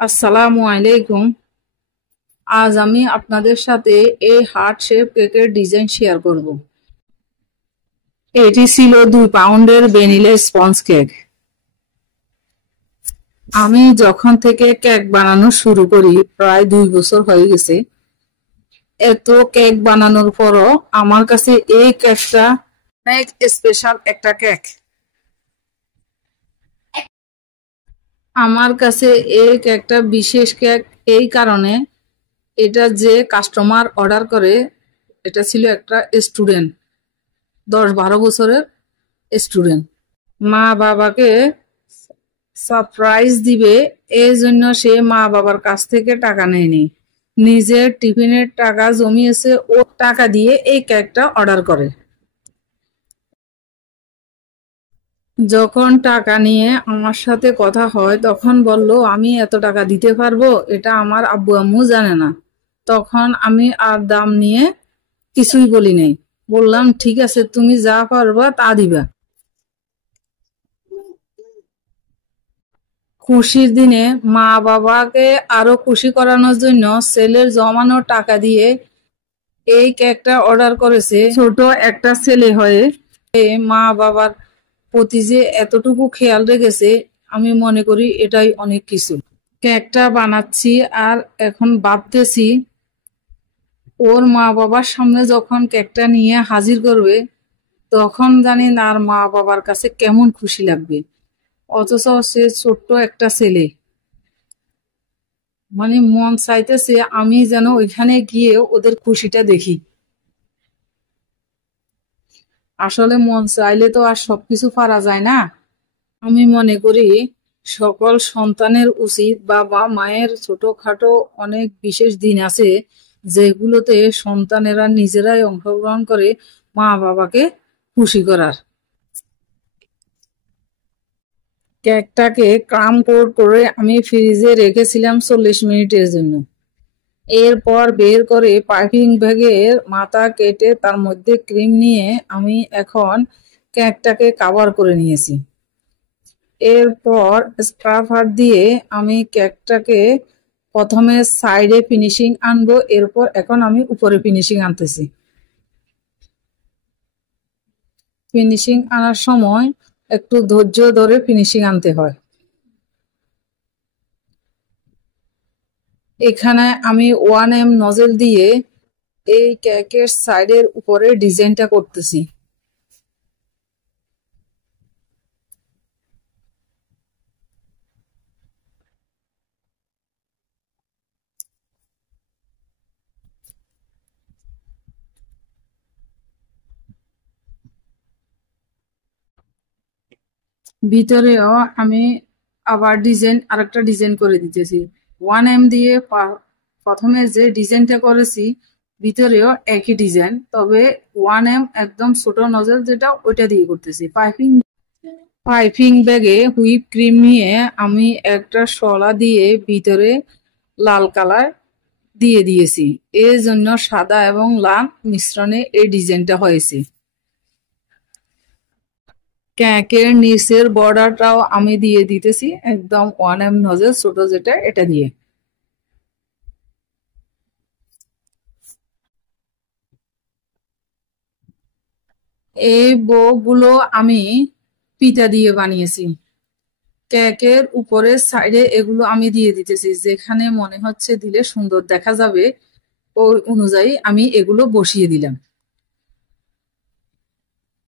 আসসালামু আলাইকুম। আজ আমি আপনাদের সাথে এই হার্ট শেপ কেকের ডিজাইন শেয়ার করব। এটি ছিল 2 পাউন্ডের ভ্যানিলা স্পঞ্জ কেক। আমি যখন থেকে কেক বানানো শুরু করি প্রায় 2 বছর হয়ে গেছে। এত কেক বানানোর পরও আমার কাছে এই কেকটা অনেক স্পেশাল একটা কেক। আমার কাছে এই কেকটা বিশেষ কেক এই কারণে, এটা যে কাস্টমার অর্ডার করে এটা ছিল একটা স্টুডেন্ট, 10-12 বছরের স্টুডেন্ট। মা বাবাকে সারপ্রাইজ দিবে এই জন্য সে মা বাবার কাছ থেকে টাকা নেয়নি, নিজের টিফিনের টাকা জমিয়েছে, ও টাকা দিয়ে এই কেকটা অর্ডার করে। যখন টাকা নিয়ে আমার সাথে কথা হয় তখন বলল আমি এত টাকা দিতে পারবো, এটা আমার আব্বু আম্মু জানে না। তখন আমি আর দাম নিয়ে কিছুই বলি নাই, বললাম ঠিক আছে তুমি যা পারবা তা দিবা। খুশির দিনে মা বাবাকে আরো খুশি করানোর জন্য ছেলের জমানো টাকা দিয়ে এই কেকটা অর্ডার করেছে। ছোট একটা ছেলে হয়ে মা বাবার প্রতি যে এতটুকু খেয়াল রেখেছে, আমি মনে করি এটাই অনেক কিছু। কেকটা বানাচ্ছি আর এখন ভাবতেছি ওর মা বাবার সামনে যখন কেকটা নিয়ে হাজির করবে তখন জানি না আর মা বাবার কাছে কেমন খুশি লাগবে। অথচ সে ছোট্ট একটা ছেলে, মানে মন চাইতেছে আমি যেন ওইখানে গিয়ে ওদের খুশিটা দেখি। আসলে মন চাইলে তো আর সবকিছু পারা যায় না। আমি মনে করি সকল সন্তানের উচিত বাবা মায়ের ছোটখাটো অনেক বিশেষ দিন আছে যেগুলোতে সন্তানেরা নিজেরাই অংশগ্রহণ করে মা বাবাকে খুশি করার। কেকটাকে ক্রাম কোট করে আমি ফ্রিজে রেখেছিলাম 40 মিনিটের জন্য। এরপর বের করে পাইপিং ব্যাগের মাথা কেটে তার মধ্যে ক্রিম নিয়ে আমি এখন কেকটাকে কাভার করে নিয়েছি। এরপর স্ক্রাপার দিয়ে আমি কেকটাকে প্রথমে সাইডে ফিনিশিং আনবো, এরপর এখন আমি উপরে ফিনিশিং আনতেছি। ফিনিশিং আনার সময় একটু ধৈর্য ধরে ফিনিশিং আনতে হয়। এখানে আমি 1M নজেল দিয়ে এই কেকের সাইডের উপরে ডিজাইনটা করতেছি। ভিতরেও আমি আবার আরেকটা ডিজাইন করে দিতেছি। 1M দিয়ে প্রথমে যে ডিজাইনটা করেছি ভিতরেও একই ডিজাইন, তবে 1M একদম ছোট নজল যেটা ওইটা দিয়ে করতেছি। পাইপিং ব্যাগে হুইপ ক্রিম নিয়ে আমি একটা শলা দিয়ে ভিতরে লাল কালার দিয়ে দিয়েছি, এর জন্য সাদা এবং লাল মিশ্রণে এই ডিজাইনটা হয়েছে। কেকের নিচের বর্ডারটাও আমি দিয়ে দিতেছি একদম 1M নজল ছোট যেটা এটা দিয়ে। এই বউগুলো আমি পিতা দিয়ে বানিয়েছি। কেকের উপরে সাইডে এগুলো আমি দিয়ে দিতেছি, যেখানে মনে হচ্ছে দিলে সুন্দর দেখা যাবে ওই অনুযায়ী আমি এগুলো বসিয়ে দিলাম।